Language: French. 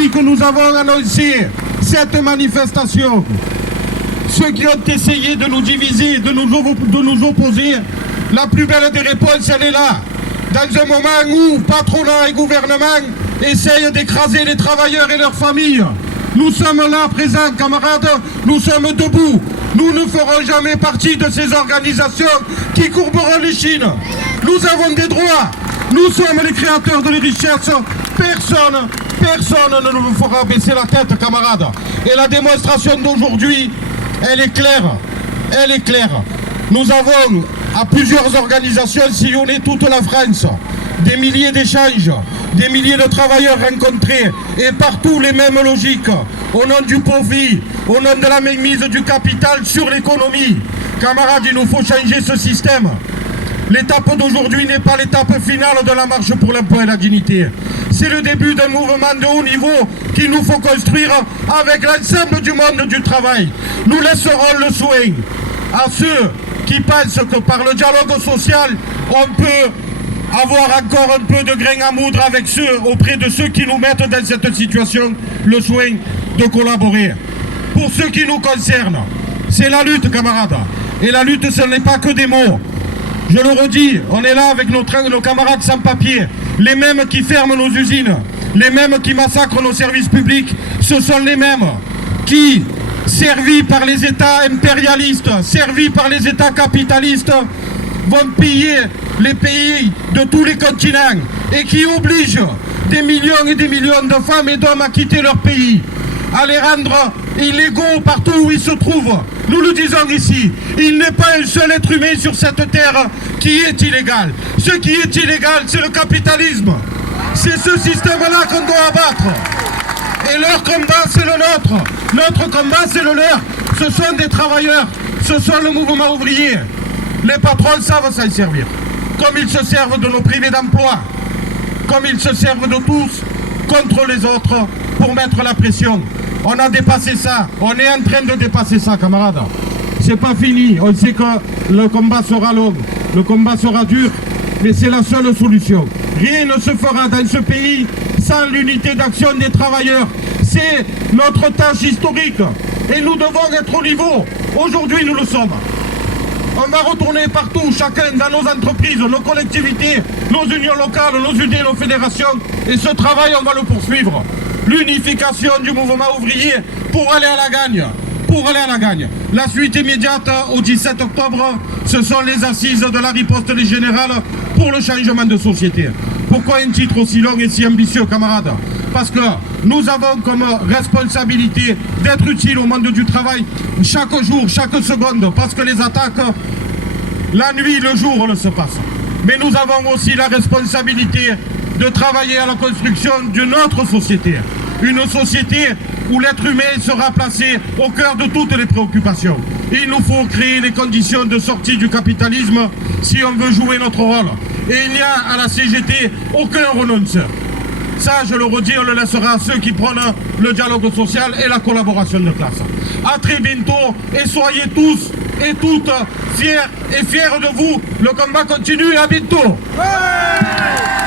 depuis que nous avons annoncé cette manifestation, ceux qui ont essayé de nous diviser, de nous opposer, la plus belle des réponses, elle est là. Dans un moment où patronat et gouvernement essayent d'écraser les travailleurs et leurs familles, nous sommes là présents, camarades, nous sommes debout. Nous ne ferons jamais partie de ces organisations qui courberont les chines. Nous avons des droits. Nous sommes les créateurs de les richesses. Personne ne nous fera baisser la tête, camarades. Et la démonstration d'aujourd'hui, elle est claire. Elle est claire. Nous avons à plusieurs organisations sillonné toute la France. Des milliers d'échanges, des milliers de travailleurs rencontrés, et partout les mêmes logiques, au nom du profit, au nom de la mainmise du capital sur l'économie. Camarades, il nous faut changer ce système. L'étape d'aujourd'hui n'est pas l'étape finale de la marche pour l'emploi et la dignité. C'est le début d'un mouvement de haut niveau qu'il nous faut construire avec l'ensemble du monde du travail. Nous laisserons le soin à ceux qui pensent que par le dialogue social, on peut avoir encore un peu de grain à moudre avec auprès de ceux qui nous mettent dans cette situation, le soin de collaborer. Pour ce qui nous concerne, c'est la lutte, camarades. Et la lutte, ce n'est pas que des mots. Je le redis, on est là avec nos camarades sans papier, les mêmes qui ferment nos usines, les mêmes qui massacrent nos services publics, ce sont les mêmes qui, servis par les États impérialistes, servis par les États capitalistes, vont piller les pays de tous les continents et qui obligent des millions et des millions de femmes et d'hommes à quitter leur pays, à les rendre illégaux partout où ils se trouvent. Nous le disons ici, il n'est pas un seul être humain sur cette terre qui est illégal. Ce qui est illégal, c'est le capitalisme. C'est ce système-là qu'on doit abattre. Et leur combat, c'est le nôtre. Notre combat, c'est le leur. Ce sont des travailleurs. Ce sont le mouvement ouvrier. Les patrons savent s'en servir. Comme ils se servent de nos privés d'emploi. Comme ils se servent de tous contre les autres pour mettre la pression. On a dépassé ça. On est en train de dépasser ça, camarades. C'est pas fini. On sait que le combat sera long. Le combat sera dur. Mais c'est la seule solution. Rien ne se fera dans ce pays sans l'unité d'action des travailleurs. C'est notre tâche historique. Et nous devons être au niveau. Aujourd'hui, nous le sommes. On va retourner partout, chacun dans nos entreprises, nos collectivités, nos unions locales, nos unités, nos fédérations. Et ce travail, on va le poursuivre. L'unification du mouvement ouvrier pour aller à la gagne. Pour aller à la gagne. La suite immédiate au 17 octobre, ce sont les assises de la riposte générale pour le changement de société. Pourquoi un titre aussi long et si ambitieux, camarades? Parce que nous avons comme responsabilité d'être utiles au monde du travail chaque jour, chaque seconde, parce que les attaques, la nuit, le jour, ne se passent. Mais nous avons aussi la responsabilité de travailler à la construction d'une autre société. Une société où l'être humain sera placé au cœur de toutes les préoccupations. Il nous faut créer les conditions de sortie du capitalisme si on veut jouer notre rôle. Et il n'y a à la CGT aucun renonceur. Ça, je le redis, on le laissera à ceux qui prennent le dialogue social et la collaboration de classe. À très bientôt et soyez tous et toutes fiers et fiers de vous. Le combat continue et à bientôt. Ouais.